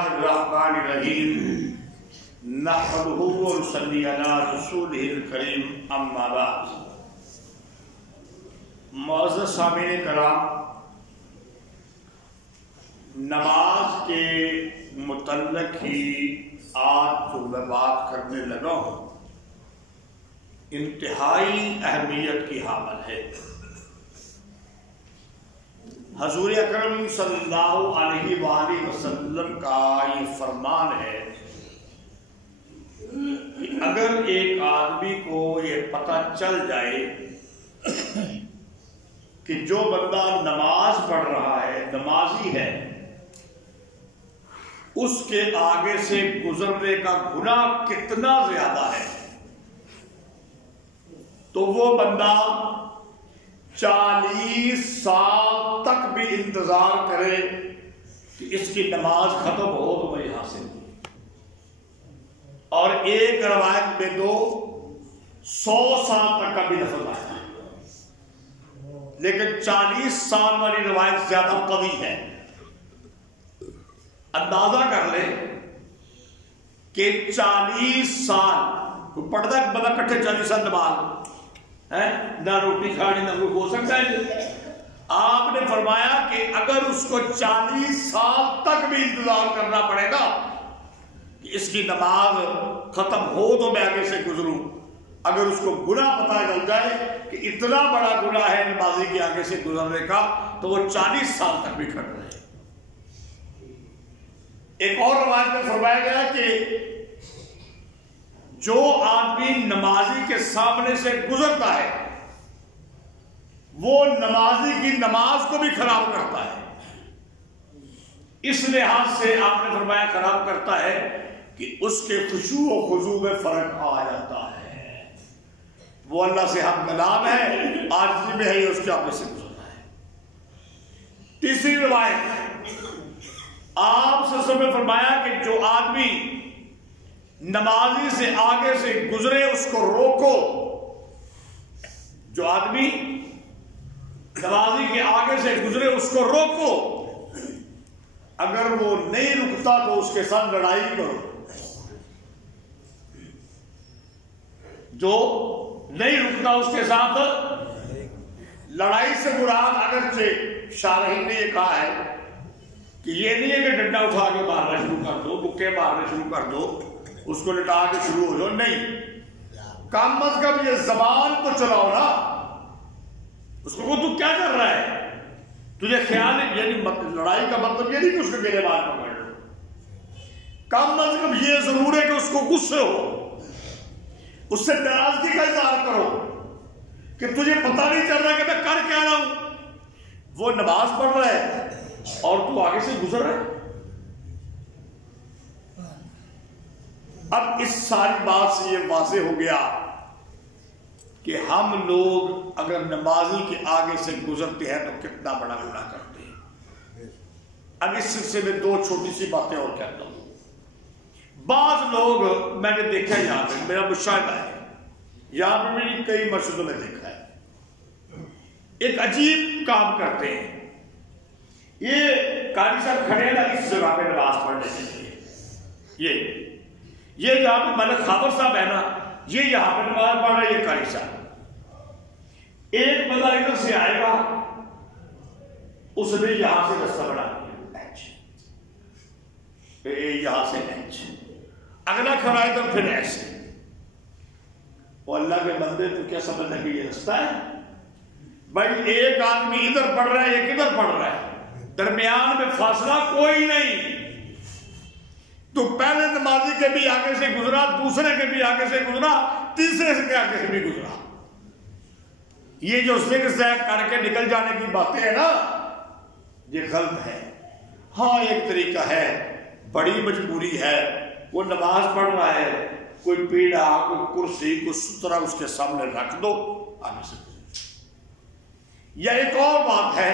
الرحمن الرحیم نحمدہ و نصلی علی رسولہ الکریم اما بعد۔ معزز سامعین کرام، نماز کے متعلق ہی آج جو میں بات کرنے لگا ہوں انتہائی اہمیت کی حامل ہے۔ حضور اکرم صلی اللہ علیہ وآلہ وسلم کا یہ فرمان ہے کہ اگر ایک آدمی کو یہ پتہ چل جائے کہ جو بندہ نماز پڑھ رہا ہے، نمازی ہے، اس کے آگے سے گزرنے کا گناہ کتنا زیادہ ہے، تو وہ بندہ 40 سال تک بھی انتظار کرے کہ اس کی نماز ختم ہو تو وہی حاصل ہو، اور ایک روایت میں تو 100 سال تک کا بھی لفظ آیا ہے، لیکن 40 سال والی روایت زیادہ قوی ہے۔ اندازہ کر لے کہ 40 سال کوئی پڑھتا ہے بندہ کٹھے 40 سال نماز نہ روٹی کھانی نہ کوئی ہو سکتا ہے۔ آپ نے فرمایا کہ اگر اس کو 40 سال تک بھی انتظار کرنا پڑے گا کہ اس کی نماز ختم ہو تو میں آگے سے گزروں، اگر اس کو گناہ پتہ چل جائے کہ اتنا بڑا گناہ ہے نمازی کے آگے سے گزرنے کا، تو وہ 40 سال تک بھی کھڑ رہے۔ ایک اور روایت میں فرمایا گیا کہ جو آدمی نمازی کے سامنے سے گزرتا ہے وہ نمازی کی نماز کو بھی خراب کرتا ہے۔ اس لحاظ سے آپ نے فرمایا خراب کرتا ہے کہ اس کے خشوع و خضوع میں فرق آ جاتا ہے، وہ اللہ سے ہم کلام ہے، عاجزی میں ہے، اس کے آگے سے گزرتا ہے۔ تیسری روایت آپ سے سب نے فرمایا کہ جو آدمی نمازی سے آگے سے گزرے اس کو روکو، جو آدمی نمازی کے آگے سے گزرے اس کو روکو، اگر وہ نہیں رکتا تو اس کے ساتھ لڑائی کرو۔ جو نہیں رکتا اس کے ساتھ لڑائی سے مراد اگرچہ شارحین نے یہ کہا ہے کہ یہ نہیں ہے کہ ڈنڈا اٹھا کے مارنا شروع کر دو، بکے مارنے شروع کر دو، اس کو لٹا کے شروع ہو جاؤ، نہیں، کم از کم یہ زبان تو چلاؤ نا۔ اس کو تو کیا کر رہا ہے، تجھے خیال ہے، یعنی لڑائی کا مطلب یہ نہیں کہ اس کو گرے بار پکڑ لو، کم از کم یہ ضرور ہے کہ اس کو غصے ہو، اس سے ناراضگی کا اظہار کرو کہ تجھے پتہ نہیں چل رہا کہ میں کر کیا رہا ہوں۔ وہ نماز پڑھ رہا ہے اور تو آگے سے گزر رہا ہے۔ اب اس ساری بات سے یہ واضح ہو گیا کہ ہم لوگ اگر نمازی کے آگے سے گزرتے ہیں تو کتنا بڑا گناہ کرتے ہیں۔ اب اس سلسلے میں دو چھوٹی سی باتیں اور کہتا ہوں۔ بعض لوگ میں نے دیکھا یہاں پہ، میرا مشاہدہ ہے، یہاں پہ میں نے کئی مسجدوں میں دیکھا ہے، ایک عجیب کام کرتے ہیں۔ یہ قاری صاحب کھڑے ہیں نا اس جگہ پہ نماز پڑھنے کے لیے، یہ جہاں پہ ملک خابر صاحب ہے نا، یہ یہاں پہ نماز پڑھ رہا ہے، یہ قاری صاحب۔ ایک بندہ ادھر سے آئے گا، اس نے یہاں سے رستہ بنا دیا، یہاں سے ایچ، اگلا کھڑا ہے تو پھر ایسے۔ وہ اللہ کے بندے تو کیا سمجھنا کہ یہ رستہ ہے؟ بھائی ایک آدمی ادھر پڑھ رہا ہے، ایک ادھر پڑھ رہا ہے، درمیان میں فاصلہ کوئی نہیں، تو پہلے نمازی کے بھی آگے سے گزرا، دوسرے کے بھی آگے سے گزرا، تیسرے کے آگے سے بھی گزرا۔ یہ جو زگ زیگ کر کے نکل جانے کی باتیں ہیں نا، یہ غلط ہے۔ ہاں ایک طریقہ ہے، بڑی مجبوری ہے، وہ نماز پڑھ رہا ہے، کوئی پیڑا، کوئی کرسی، کوئی سترا اس کے سامنے رکھ دو، آگے سے گزر۔ یا ایک اور بات ہے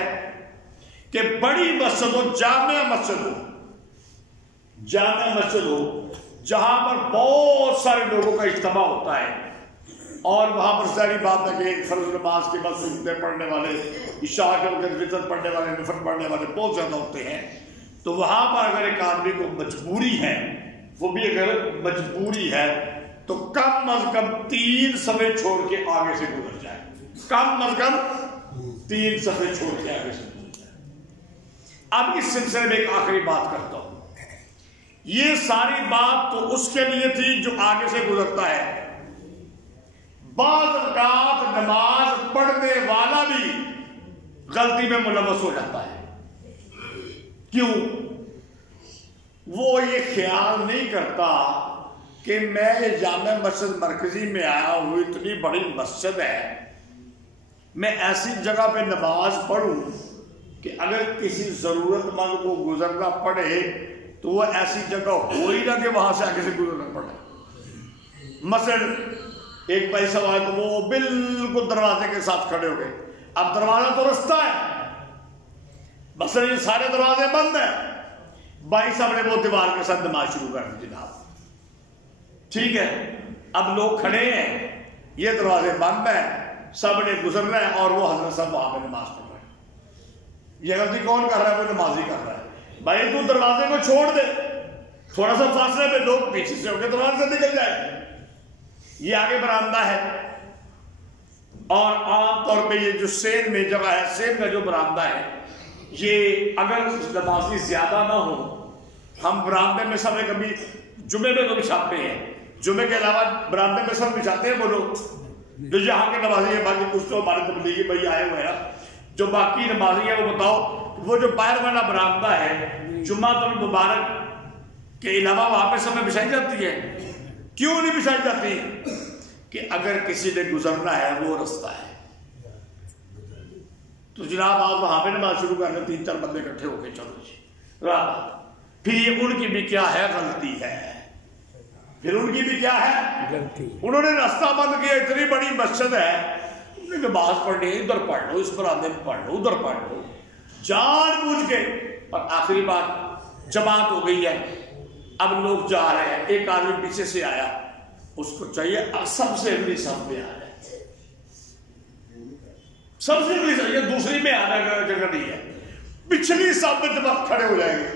کہ بڑی مسجد ہو، جامع مسجد ہو، جامع مسجد ہو جہاں پر بہت سارے لوگوں کا اجتماع ہوتا ہے، اور وہاں پر ساری بات ہے کہ ایک فرض نماز کے بعد سجدے پڑھنے والے، عشاء کے وقت وتر پڑھنے والے، نفل پڑھنے والے بہت زیادہ ہوتے ہیں، تو وہاں پر اگر ایک آدمی کو مجبوری ہے، وہ بھی اگر مجبوری ہے تو کم از کم 3 صفحے چھوڑ کے آگے سے گزر جائے، کم از کم 3 صفحے چھوڑ کے آگے سے گزر جائے۔ اب اس سلسلے میں ایک آخری بات کرتا ہوں، یہ ساری بات تو اس کے لیے تھی جو آگے سے گزرتا ہے۔ بعض اوقات نماز پڑھنے والا بھی غلطی میں ملوث ہو جاتا ہے۔ کیوں؟ وہ یہ خیال نہیں کرتا کہ میں یہ جامع مسجد مرکزی میں آیا ہوں، اتنی بڑی مسجد ہے، میں ایسی جگہ پہ نماز پڑھوں کہ اگر کسی ضرورت مند کو گزرنا پڑے تو وہ ایسی جگہ ہو ہی نہ کہ وہاں سے آگے سے گزرنا پڑے۔ مثلا ایک بھائی صاحب آئے تو وہ بالکل دروازے کے ساتھ کھڑے ہو گئے، اب دروازہ تو رستہ ہے، مثلا یہ سارے دروازے بند ہیں، بھائی صاحب نے وہ دیوار کے ساتھ نماز شروع کر دی جناب، ٹھیک ہے، اب لوگ کھڑے ہیں، یہ دروازے بند ہیں، سب نے گزرنا ہے اور وہ حضرت صاحب وہاں پہ نماز پڑھ رہے ہیں۔ یہ غلطی کون کر رہا ہے؟ وہ نمازی کر رہا ہے۔ بھائی تو دروازے کو چھوڑ دے، تھوڑا سا فاصلے پہ لوگ پیچھے سے ہو کے دروازے سے نکل جائے۔ یہ آگے برآمدہ ہے، اور عام طور پہ یہ جو سین میں جگہ ہے، سین کا جو برآمدہ ہے، یہ اگر نمازی زیادہ نہ ہو، ہم برآمدے میں سب کبھی جمعے میں تو بچھاتے ہیں، جمعے کے علاوہ برآمدے میں سب بچھاتے ہیں وہ لوگ جو یہاں کے نمازی ہیں۔ باقی کچھ تو ہمارے تبلیغی بھائی آئے ہوئے ہیں، جو باقی نمازی ہیں وہ بتاؤ وہ جو باہر والا برآمدہ ہے جمعہ المبارک کے علاوہ وہاں پہ سب میں بچھائی جاتی ہے؟ کیوں نہیں بچھائی جاتی؟ کہ اگر کسی نے گزرنا ہے وہ رستہ ہے تو جناب آپ وہاں پہ نماز شروع کر لیں، 3-4 بندے اکٹھے ہو کے چلو جی رات۔ پھر یہ ان کی بھی کیا ہے؟ غلطی ہے۔ پھر ان کی بھی کیا ہے؟ غلطی۔ انہوں نے راستہ بند کیا، اتنی بڑی مسجد ہے، نماز پڑھنی ہے، ادھر پڑھ لو، اس برآمدے میں پڑھ لو، ادھر پڑھ لو، جان بوجھ کے۔ اور آخری بات، جماعت ہو گئی ہے، اب لوگ جا رہے ہیں، ایک آدمی پیچھے سے آیا، اس کو چاہیے سب سے اگلی صف میں آ جائے، سب سے اگلی صف، یہ دوسری میں آنے کا جگہ نہیں ہے، پچھلی صف میں جب آپ کھڑے ہو جائیں گے،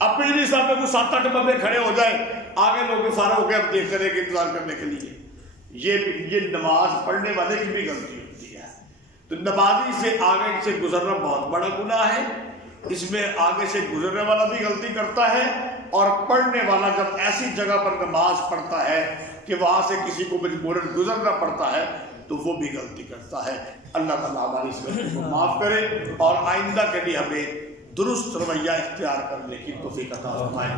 اب پچھلی صف میں کوئی 7-8 بندے کھڑے ہو جائیں، آگے لوگ فارغ ہو کے اب دیکھ کریں گے انتظار کرنے کے لیے۔ یہ نماز پڑھنے والے کی بھی غلطی ہوتی ہے۔ تو نمازی سے آگے سے گزرنا بہت بڑا گناہ ہے، اس میں آگے سے گزرنے والا بھی غلطی کرتا ہے، اور پڑھنے والا جب ایسی جگہ پر نماز پڑھتا ہے کہ وہاں سے کسی کو مجبوراً گزرنا پڑتا ہے تو وہ بھی غلطی کرتا ہے۔ اللہ تعالیٰ ہماری اس غلطی کو معاف کرے اور آئندہ کے لیے ہمیں درست رویہ اختیار کرنے کی توفیق عطا فرمائے۔